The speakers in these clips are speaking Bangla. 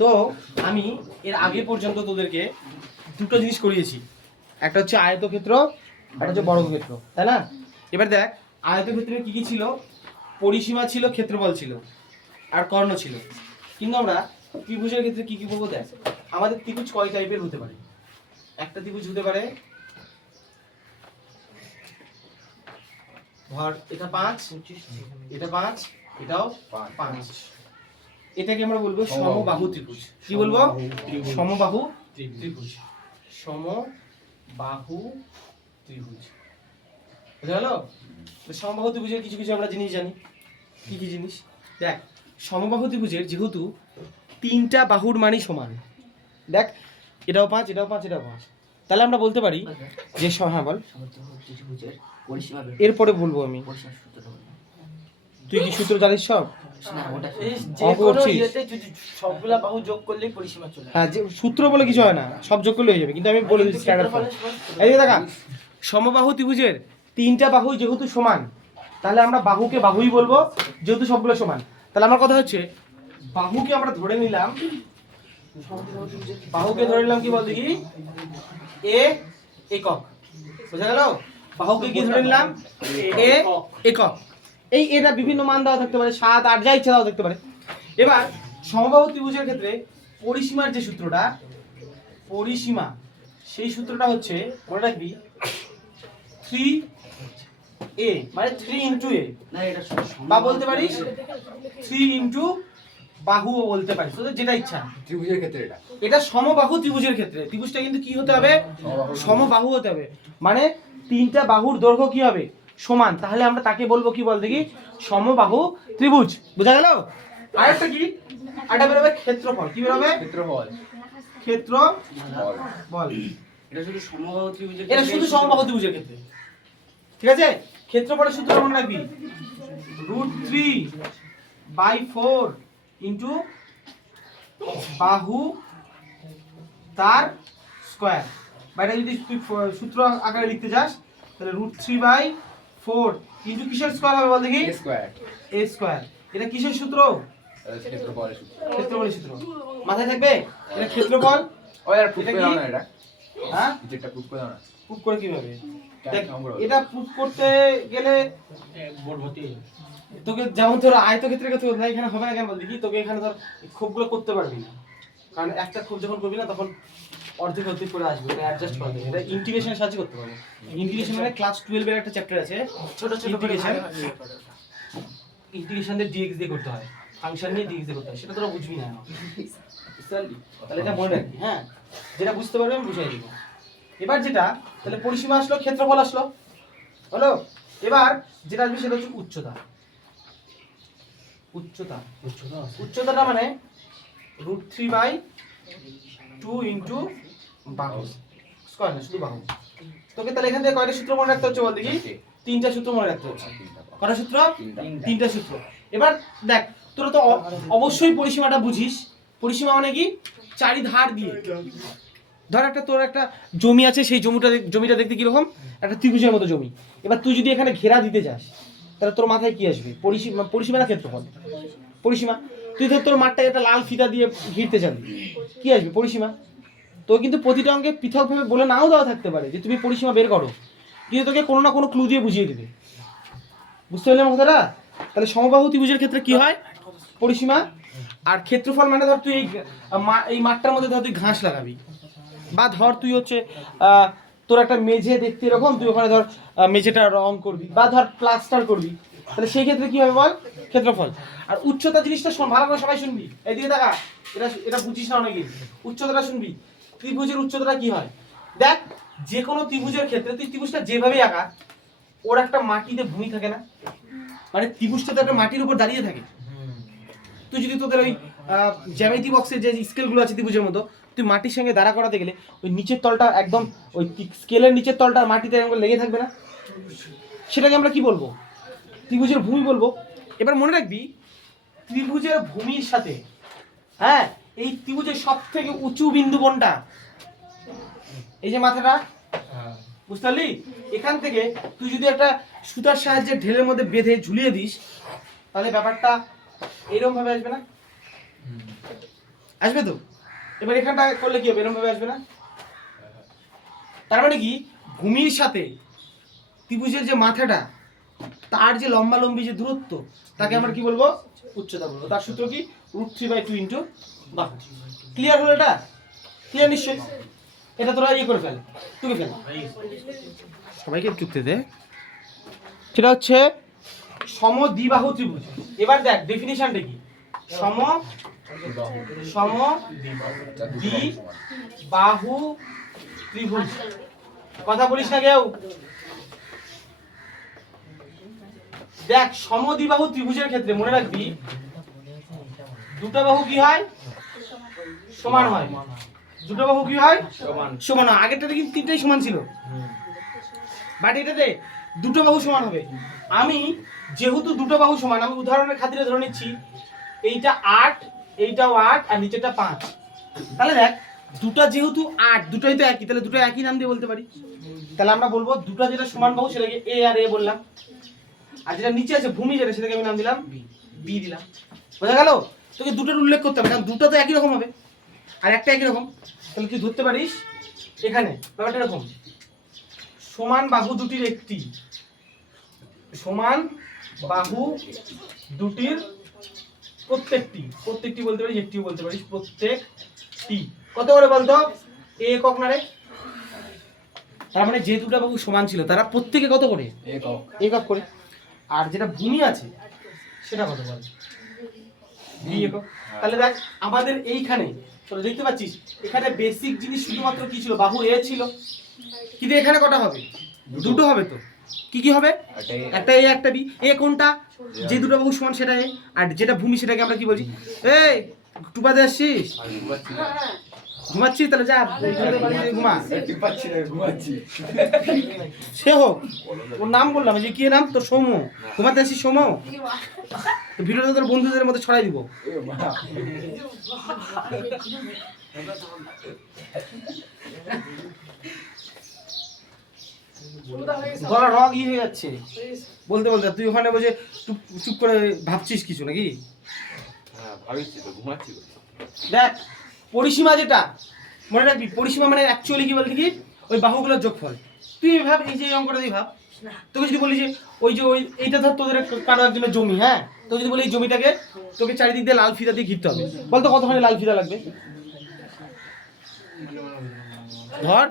তো আমি এর আগে পর্যন্ত তোদেরকে দুটো জিনিস করিয়েছি, একটা হচ্ছে আয়তক্ষেত্র, একটা হচ্ছে বর্গক্ষেত্র, তাই না? এবার দেখ আয়তক্ষেত্রে কি কি ছিল, পরিসীমা ছিল, ক্ষেত্রফল ছিল, আর কর্ণ ছিল। কিন্তু আমরা ত্রিভুজের ক্ষেত্রে কি কি করবো দেখ, আমাদের ত্রিভুজ কয় টাইপের হতে পারে। একটা ত্রিভুজ হতে পারে, ধর এটা 5, এটা 5, এটাও 5, এটাকে আমরা বলবো সমবাহু ত্রিভুজ। কি বলবো? সমবাহু ত্রিভুজ। সমবাহু ত্রিভুজ বুঝা গেল? সমবাহু ত্রিভুজের কিছু কিছু আমরা জিনিস জানি। কি কি জিনিস দেখ, সমবাহু ত্রিভুজের যেহেতু তিনটা বাহুর মানই সমান, দেখ এটাও 5, এটাও 5, এটাও 5, তাহলে আমরা বলতে পারি যে হ্যাঁ বল, এরপরে বলবো আমি। তুই কি সূত্র জানিস সব? সবগুলা বাহু যোগ করলেই পরিসীমা চলে। হ্যাঁ, যে সূত্র বলে কিছু হয় না, সব যোগ করলে হয়ে যাবে, কিন্তু আমি বলে দিচ্ছি স্ট্যান্ডার্ড ফর্ম। এই যে দেখা, সমবাহু ত্রিভুজের তিনটা বাহু যেহেতু সমান, তাহলে আমরা বাহুকে বাহুই বলবো, যেহেতু সবগুলো সমান। তাহলে আমার কথা হচ্ছে বাহুকে আমরা ধরে নিলাম, বাহুকে ধরে নিলাম কি বল দেখি, এ একক। বুঝা গেল? বাহুকে কি ধরে নিলাম? এ একক। এই এটা বিভিন্ন মান দেওয়া থাকতে পারে, 7, 8 যা ইচ্ছা দেওয়া থাকতে পারে। এবার সমবাহু ত্রিভুজের ক্ষেত্রে পরিসীমার যে সূত্রটা, পরিসীমা, সেই সূত্রটা হচ্ছে মনে রাখবি 3a, মানে 3 ইনটু a, বা বলতে পারিস 3 ইনটু বাহুও বলতে পারিস, তোদের যেটা ইচ্ছা। ত্রিভুজের ক্ষেত্রে এটা সমবাহু ত্রিভুজের ক্ষেত্রে ত্রিভুজটা কিন্তু কি হতে হবে? সমবাহু হতে হবে, মানে তিনটা বাহুর দৈর্ঘ্য কি হবে? সমান। তাহলে আমরা তাকে বলবো কি বল দেখি, সমবাহু ত্রিভুজ। বুঝা গেল? আরেকটা কি, আরেকটা বেরোবে ক্ষেত্রফল। কি বেরোবে? ক্ষেত্রফল। ক্ষেত্রফল। এটা শুধু সমবাহু ত্রিভুজের, এটা শুধু সমবাহু ত্রিভুজের ক্ষেত্রে, ঠিক আছে? ক্ষেত্রফলের সূত্র মনে রাখবি, √3/4 ইনটু বাহু তার স্কয়ার। বা এটা যদি তুই সূত্র আকারে লিখতে যাস তাহলে √3/4 ইনটু কিসের স্কয়ার হবে বল দেখি? a square. a square. এটা কিসের সূত্র? ক্ষেত্রফলের সূত্র। ক্ষেত্রফলের সূত্র মাথায় থাকবে। এটা ক্ষেত্রফল। ও यार প্রুফ করে দাও না এটা। হ্যাঁ, যেটা প্রুফ করে দাও না। প্রুফ করে কিভাবে? দেখ, নম্বর হবে? এটা প্রুফ করতে গেলে তোকে যেমন তোর আয়তক্ষেত্রের কথা বললাম, এখানে হবে না কেন বল দেখি? তোকে এখানে ধর খোপগুলো করতে পারবি না, কারণ একটা খোপ যখন করবি না তখন অর্ধেক অর্ধেক করে আসবে, এটা অ্যাডজাস্ট করা যাবে। এটা ইন্টিগ্রেশনের সাহায্যে করতে পারবো। ইন্টিগ্রেশন মানে ক্লাস 12 এর একটা চ্যাপ্টার আছে, ছোট ছোট করে ইন্টিগ্রেশন দিয়ে dx দিয়ে করতে হয়, ফাংশন নিয়ে dx দিয়ে করতে হয়, সেটা তোরা বুঝবি না। তাহলে এটা মনে রাখবি, হ্যাঁ, যেটা বুঝতে পারবে আমি বুঝাই দিব। এবার যেটা, তাহলে পরিসীমা আসলো, ক্ষেত্রফল আসলো, হলো। এবার যেটা আসবে সেটা হচ্ছে উচ্চতা। উচ্চতাটা মানে √3/2 ইনটু বাহু স্কয়ার, না শুধু বাহু। তোকে তাহলে এখান থেকে কয়টা সূত্র মনে রাখতে হচ্ছে বল দেখি? তিনটা সূত্র মনে রাখতে হচ্ছে। কয়টা সূত্র? তিনটা সূত্র। এবার দেখ, তোরা তো অবশ্যই পরিসীমাটা বুঝিস। পরিসীমা মানে কি? চারিধার দিয়ে, ধর একটা তোর একটা জমি আছে, সেই জমিটা দেখতে কিরকম? একটা ত্রিভুজের মতো জমি। এবার তুই যদি এখানে ঘেরা দিতে যাস, তাহলে তোর মাথায় কি আসবে? পরিসীমা না ক্ষেত্রফল? পরিসীমা। তুই ধর তোর মাঠটাকে একটা লাল ফিতা দিয়ে ঘিরতে চাবি, কি আসবে? পরিসীমা। তো কিন্তু প্রতিটা অঙ্কে পৃথকভাবে বলে নাও দেওয়া থাকতে পারে যে তুমি পরিসীমা বের করো, কিন্তু তোকে কোনো না কোনো ক্লু দিয়ে বুঝিয়ে দেবে। বুঝতে পারলাম কথাটা? তাহলে সমবাহু ত্রিভুজের ক্ষেত্রে কি হয়? পরিসীমা। আর ক্ষেত্রফল মানে ধর তুই এই মাঠটার মধ্যে ধর তুই ঘাস লাগাবি, বা ধর তুই হচ্ছে তোর একটা মেঝে দেখতে এরকম, তুই ওখানে ধর মেঝেটা রং করবি, বা ধর প্লাস্টার করবি, তাহলে সেই ক্ষেত্রে কি হবে বল? ক্ষেত্রফল। আর উচ্চতা জিনিসটা ভালো করে সবাই শুনবি, এইদিকে দেখা, এটা বুঝিস না অনেকে। উচ্চতাটা শুনবি, ত্রিভুজের উচ্চতাটা কি হয়? দেখ, যে কোনো ত্রিভুজের ক্ষেত্রে তুই ত্রিভুজটা যেভাবেই আঁকা, ওর একটা মাটিতে ভূমি থাকে না, মানে ত্রিভুজটা তো একটা মাটির উপর দাঁড়িয়ে থাকে। তুই যদি তোদের ওই জ্যামিতি বক্সের যে স্কেলগুলো আছে ত্রিভুজের মতো, তুই মাটির সঙ্গে দাঁড়া করাতে গেলে ওই নিচের তলটা একদম ওই স্কেলের নিচের তলটা মাটিতে এরকম লেগে থাকবে না? সেটাকে আমরা কি বলবো? ত্রিভুজের ভূমি বলবো। এবার মনে রাখবি, ত্রিভুজের ভূমির সাথে, হ্যাঁ, এই ত্রিভুজের সব থেকে উঁচু বিন্দু কোনটা? এই যে মাথাটা, বুঝতে পারলি? এখান থেকে তুই যদি একটা সুতার সাহায্যে ঢেলের মধ্যে বেঁধে ঝুলিয়ে দিস, তাহলে ব্যাপারটা এরকম ভাবে আসবে না? আসবে তো? এবার এখানটা করলে কি হবে? এরকম ভাবে আসবে না? তার মানে কি ভূমির সাথে ত্রিভুজের যে মাথাটা তার যে লম্বা লম্বি যে দূরত্ব তাকে আমরা কি বলবো? উচ্চতা বলবো। তার সূত্র কি? √3/2 ইন্টু বাহু। ক্লিয়ার হলো এটা? ক্লিয়ার নিশ্চয়ই? এটা তোরা ইয়ে করে ফেল, টুকে ফেল, সবাইকে চুক্তি দে। সেটা হচ্ছে সমদ্বিবাহু ত্রিভুজ। এবার দেখ ডেফিনিশনটা কি? সমদ্বিবাহু ত্রিভুজ। কথা বলিস না কেউ। দেখ সমদ্বিবাহু ত্রিভুজের ক্ষেত্রে মনে রাখবি দুটো বাহু কি হয়? সমান হয়। দুটো বাহু কি হয়? সমান হয়। আগেরটাতে কিন্তু তিনটাই সমান ছিল, বাট এটাতে দুটো বাহু সমান হবে। আমি যেহেতু দুটো বাহু সমান, আমি উদাহরণের খাতিরে ধরে নিচ্ছি এইটা 8, এইটাও 8 আর নিচেরটা 5। তাহলে দেখ দুটো যেহেতু 8, দুটোই তো একই, তাহলে দুটো একই নাম দিয়ে বলতে পারি। তাহলে আমরা বলবো দুটো যেটা সমান বাহু সেটাকে এ আর এ বললাম, আর যেটা নিচে আছে ভূমি যেটা সেটাকে আমি নাম দিলাম বি দিলাম। বোঝা গেল? তোকে দুটোর উল্লেখ করতে হবে, কারণ দুটো তো একই রকম হবে আর একটা একই রকম। তাহলে তুই ধরতে পারিস এখানে ব্যাপারটা এরকম, সমান বাহু দুটির একটি, সমান বাহু দুটির প্রত্যেকটি বলতে পারিস, একটিও বলতে পারিস, প্রত্যেকটি। কত করে বলতো? এ একক না রে? তার মানে যে দুটো বাহু সমান ছিল তারা প্রত্যেকে কত করে? একক করে। আর যেটা ভূমি আছে সেটা কত বল? বি একক। তাহলে দেখ আমাদের এইখানে তোরা দেখতে পাচ্ছিস এখানে বেসিক জিনিস শুধুমাত্র কি ছিল? বাহু এ ছিল, কিন্তু এখানে কটা হবে? দুটো হবে। তো কি কি হবে? একটা এ একটা বি। এ কোনটা? যে দুটো বাহু সমান সেটা এ, আর যেটা ভূমি সেটাকে আমরা কি বলছি? এই টুপাতে আসছিস? ঘুমাচ্ছিস? তাহলে যা ঘুমা। সে হোক, ওর নাম বললাম যে কি নাম তোর? সৌম্য। ঘুমাতে আসছিস সৌম্য? ভিডিওটা তোর বন্ধুদের মধ্যে ছড়াই দিব। গলা রগ ই হয়ে যাচ্ছে বলতে বলতে। তুই ওখানে বসে চুপ করে ভাবছিস কিছু নাকি? দেখ পরিসীমা যেটা মনে রাখবি, পরিসীমা মানে অ্যাকচুয়ালি কি বলতে কি? ওই বাহুগুলোর যোগফল। তুই ভাব এই যে অঙ্কটা দিয়ে ভাব, তোকে যদি বলি যে এইটা ধর তোদের কারো একজনের জমি, হ্যাঁ, তো যদি বলি এই জমিটাকে তোকে চারিদিক দিয়ে লাল ফিতা দিয়ে ঘিরতে হবে, বলতো কতখানি লাল ফিতা লাগবে? ধর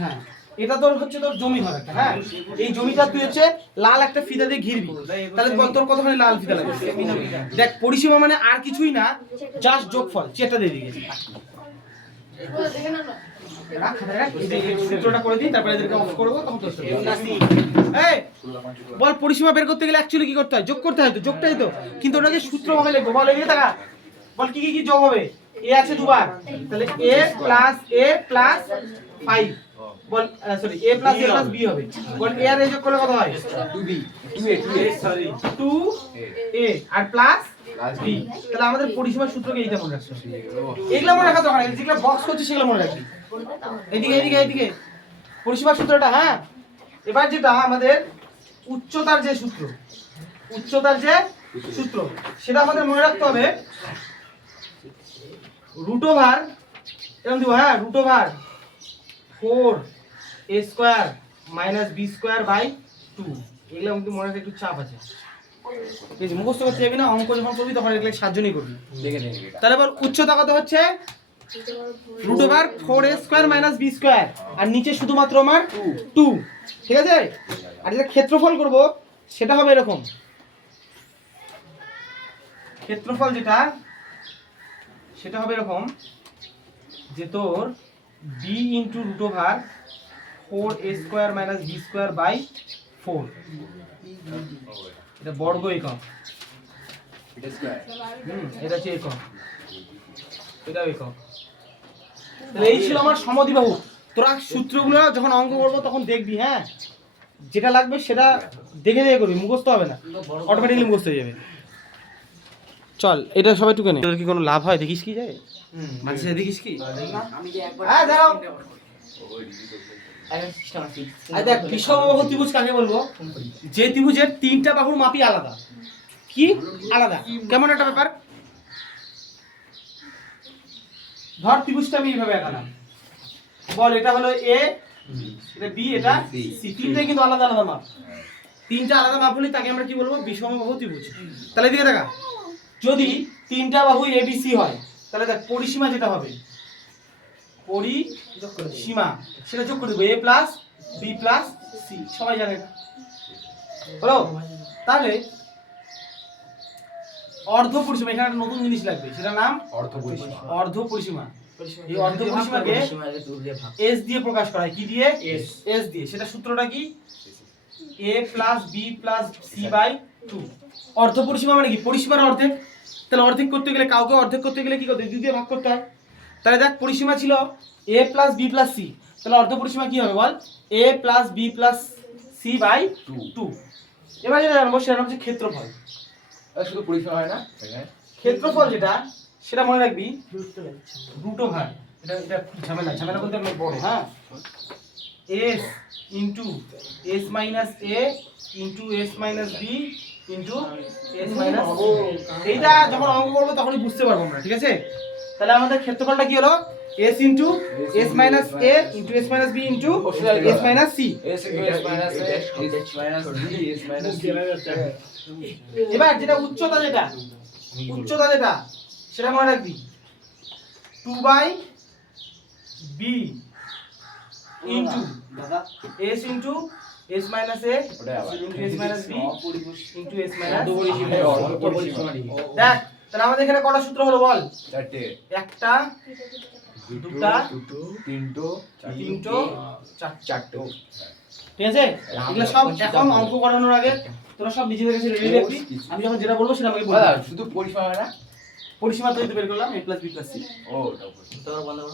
হ্যাঁ এটা তোর হচ্ছে তোর জমি ধর একটা, হ্যাঁ, এই জমিটা তুই হচ্ছে লাল একটা ফিতা দিয়ে ঘিরবি, তাহলে বল তোর কতখানি লাল ফিতা লাগবে? দেখ পরিসীমা মানে আর কিছুই না, জাস্ট যোগফল। চেটা দিয়ে দিয়েছে। সূত্রটা করে দিই, তারপরে এদেরকে অফ করব, তখন তো এই বল পরিসীমা বের করতে গেলে অ্যাকচুয়ালি কি করতে হয়? যোগ করতে হয় তো, যোগটাই তো, কিন্তু ওটাকে সূত্র ভাবে লিখবো। বল এদিকে তাকা, বল কি কি যোগ হবে? এ আছে দুবার, তাহলে a plus 5, ball sorry a plus b হবে। বল a আর a যোগ করলে কত হয়? 2a আর প্লাস b। তাহলে আমাদের পরিসীমার সূত্রকে এইটা মনে রাখতে হবে। এগুলা মনে রাখা দরকার নেই, যেগুলো বক্স করছি সেগুলো মনে রাখবি। এইদিকে পরিসীমার সূত্রটা, হ্যাঁ। এবার যেটা আমাদের উচ্চতার যে সূত্র সেটা আমাদের মনে রাখতে হবে রুট ওভার, এরকম দিব, হ্যাঁ, রুট ওভার 4a² - b²/2। এগুলো কিন্তু মনে রাখতে একটু চাপ আছে, ঠিক আছে? মুখস্থ করতে যাবি না, অঙ্ক যখন করবি তখন এগুলো সাহায্যই করবি। তাহলে বল উচ্চতা কত হচ্ছে? রুট ওভার 4a² - b², আর নিচে শুধুমাত্র আমার 2, ঠিক আছে? আর যেটা ক্ষেত্রফল করব সেটা হবে এরকম, ক্ষেত্রফল যেটা সেটা হবে এরকম যে তোর b × √4a² - b²/4, এটা বর্গ একক, এটা হচ্ছে একক, এটাও একক। তাহলে এই ছিল আমার সমদ্বিবাহু। তোরা সূত্রগুলো যখন অঙ্ক করবো তখন দেখবি, হ্যাঁ, যেটা লাগবে সেটা দেখে দেখে করবি, মুখস্থ হবে না, অটোমেটিক্যালি মুখস্থ হয়ে যাবে। চল এটা সবাই টুকে নে। তোর কি কোনো লাভ হয় দেখিস কি যায়? মাঝে দেখিস কি? হ্যাঁ দাঁড়াও। আর দেখ বিষমবাহু ত্রিভুজ কাকে বলবো? যে ত্রিভুজের তিনটা বাহুর মাপই আলাদা। কি আলাদা? কেমন একটা ব্যাপার? ধর ত্রিভুজটা আমি এইভাবে আঁকালাম, বল এটা হলো এ, এটা বি, এটা সি, তিনটাই কিন্তু আলাদা আলাদা মাপ। তিনটা আলাদা মাপ হলে তাকে আমরা কি বলবো? বিষমবাহু ত্রিভুজ। তাহলে এদিকে দেখা, যদি তিনটা বাহু এ বি সি হয় তাহলে দেখ পরিসীমা যেটা হবে, পরিসীমা সেটা যোগ করে দেবো a plus B plus C, সবাই জানে এটা হলো। তাহলে অর্ধ পরিসীমা, এখানে একটা নতুন জিনিস লাগবে, সেটা নাম অর্ধ পরিসীমা। অর্ধ পরিসীমা। এই অর্ধ পরিসীমাকে এস দিয়ে প্রকাশ করা হয়, কি দিয়ে? এস দিয়ে। সেটা সূত্রটা কি? a plus B plus C by 2। অর্ধ পরিসীমা মানে কি? পরিসীমার অর্ধেক। তাহলে অর্ধেক করতে গেলে, কাউকে অর্ধেক করতে গেলে কি করতে হয়? 2 দিয়ে ভাগ করতে হয়। তাহলে দেখ পরিসীমা ছিল a plus B plus C, তাহলে অর্ধ পরিসীমা কি হবে বল? a plus B plus C by 2। এবার যেটা জানবো সেটা হচ্ছে ক্ষেত্রফল। শুধু পরিসীমা হয় না এখানে? ক্ষেত্রফল যেটা, সেটা মনে রাখবি রুট ওভার, এটা ঝামেলা বলতে অনেক বড়, হ্যাঁ, s into s minus a into s minus b into s minus. এইটা যখন অঙ্ক করবো তখনই বুঝতে পারবো আমরা, ঠিক আছে? তাহলে আমাদের ক্ষেত্রফলটা কি হলো? s into s minus a into s minus b into s minus c। s minus a s minus b s minus c। এবার যেটা উচ্চতা, যেটা সেটা মনে রাখবি 2 by b into s into s minus a into s minus b into s minus. দেখ তাহলে আমাদের এখানে কটা সূত্র হলো বল? চারটে। একটা, দুটা, তিনটো, চারটে। ঠিক আছে? এগুলো সব এখন অঙ্ক করানোর আগে তোরা সব নিজেদের কাছে রেডি রাখবি। আমি যখন যেটা বলবো সেটা আমাকে বলবি। শুধু পরিসীমা হয় না? পরিসীমা তো বের করলাম a plus B plus C. ও ওটা তোর বলো